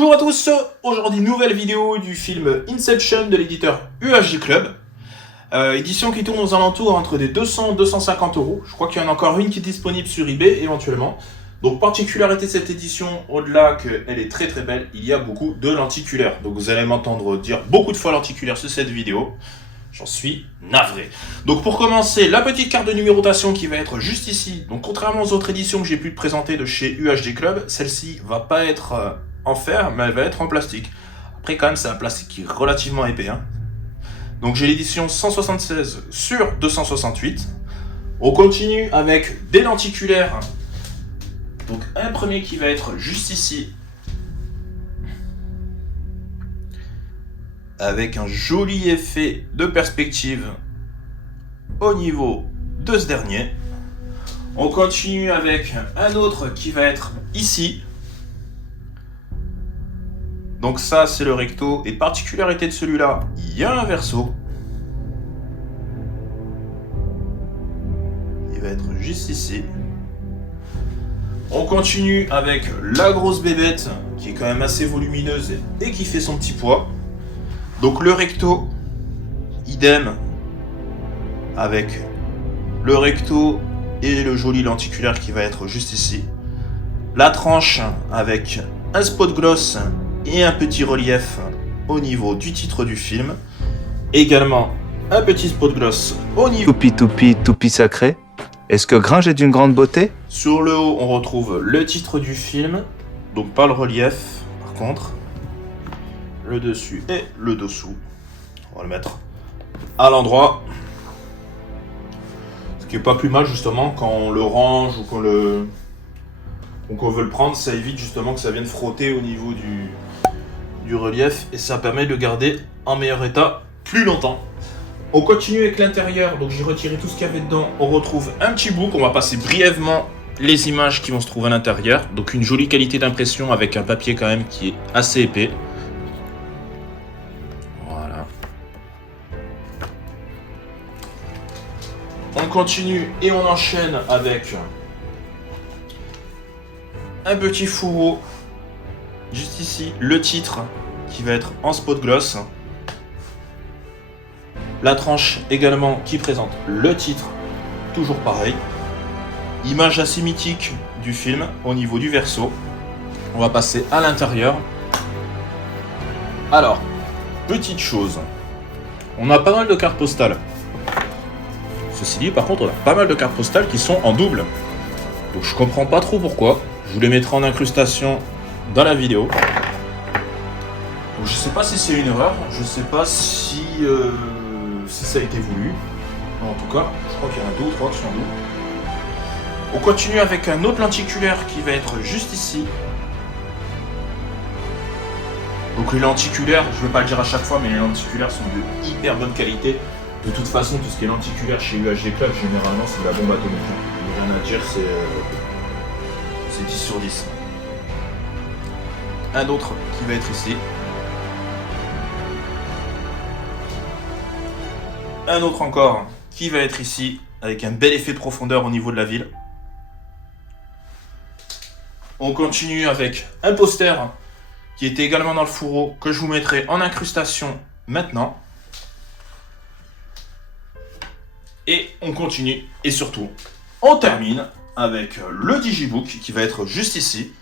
Bonjour à tous, aujourd'hui nouvelle vidéo du film Inception de l'éditeur UHD Club. Édition qui tourne aux alentours entre des 200 et 250 euros. Je crois qu'il y en a encore une qui est disponible sur eBay éventuellement. Donc particularité de cette édition, au-delà qu'elle est très très belle, il y a beaucoup de lenticulaires. Donc vous allez m'entendre dire beaucoup de fois lenticulaire sur cette vidéo. J'en suis navré. Donc pour commencer, la petite carte de numérotation qui va être juste ici. Donc contrairement aux autres éditions que j'ai pu te présenter de chez UHD Club, celle-ci va pas être en fer, mais elle va être en plastique. Après quand même c'est un plastique qui est relativement épais. Donc j'ai l'édition 176 sur 268. On continue avec des lenticulaires. Donc un premier qui va être juste ici. Avec un joli effet de perspective au niveau de ce dernier. On continue avec un autre qui va être ici. Donc ça c'est le recto, et particularité de celui-là, il y a un verso. Il va être juste ici. On continue avec la grosse bébête qui est quand même assez volumineuse et qui fait son petit poids. Donc le recto, idem, avec le recto et le joli lenticulaire qui va être juste ici. La tranche avec un spot gloss et un petit relief au niveau du titre du film. Également un petit spot gloss au niveau... Toupi sacré. Est-ce que Gringe est d'une grande beauté? Sur le haut, on retrouve le titre du film, donc pas le relief par contre. Le dessus et le dessous. On va le mettre à l'endroit. Ce qui est pas plus mal justement quand on le range ou qu'on veut le prendre, ça évite justement que ça vienne frotter au niveau du relief et ça permet de le garder en meilleur état plus longtemps. On continue avec l'intérieur, donc j'ai retiré tout ce qu'il y avait dedans. On retrouve un petit book, on va passer brièvement les images qui vont se trouver à l'intérieur. Donc une jolie qualité d'impression avec un papier quand même qui est assez épais. Voilà. On continue et on enchaîne avec un petit fourreau. Juste ici, le titre qui va être en spot gloss. La tranche également qui présente le titre, toujours pareil. Image assez mythique du film au niveau du verso. On va passer à l'intérieur. Alors, petite chose, on a pas mal de cartes postales. Ceci dit, par contre, on a pas mal de cartes postales qui sont en double. Donc je comprends pas trop pourquoi. Je vous les mettrai en incrustation dans la vidéo. Donc je sais pas si c'est une erreur, je sais pas si ça a été voulu. En tout cas, je crois qu'il y en a deux ou trois qui sont en double. On continue avec un autre lenticulaire qui va être juste ici. Donc les lenticulaires, je ne vais pas le dire à chaque fois, mais les lenticulaires sont de hyper bonne qualité. De toute façon, tout ce qui est lenticulaire chez UHD Club, généralement, c'est de la bombe atomique. Il n'y a rien à dire, c'est 10 sur 10. Un autre qui va être ici. Un autre encore qui va être ici, avec un bel effet de profondeur au niveau de la ville. On continue avec un poster qui était également dans le fourreau, que je vous mettrai en incrustation maintenant. Et on continue, et surtout, on termine avec le Digibook qui va être juste ici.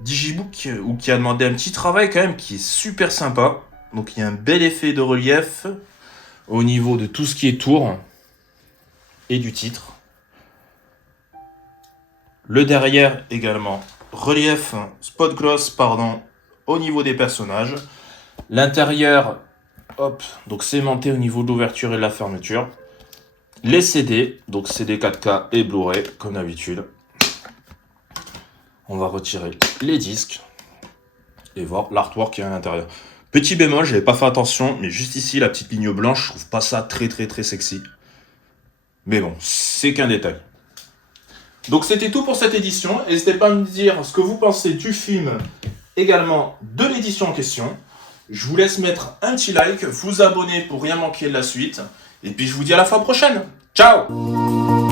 Digibook qui a demandé un petit travail quand même qui est super sympa. Donc il y a un bel effet de relief au niveau de tout ce qui est tour et du titre. Le derrière également, relief, spot gloss, pardon, au niveau des personnages. L'intérieur, hop, donc sémenté au niveau de l'ouverture et de la fermeture. Les CD, donc CD 4K et Blu-ray, comme d'habitude. On va retirer les disques et voir l'artwork qui est à l'intérieur. Petit bémol, j'avais pas fait attention, mais juste ici, la petite ligne blanche, je trouve pas ça très sexy. Mais bon, c'est qu'un détail. Donc c'était tout pour cette édition. N'hésitez pas à me dire ce que vous pensez du film, également de l'édition en question. Je vous laisse mettre un petit like, vous abonner pour rien manquer de la suite. Et puis je vous dis à la fois prochaine. Ciao!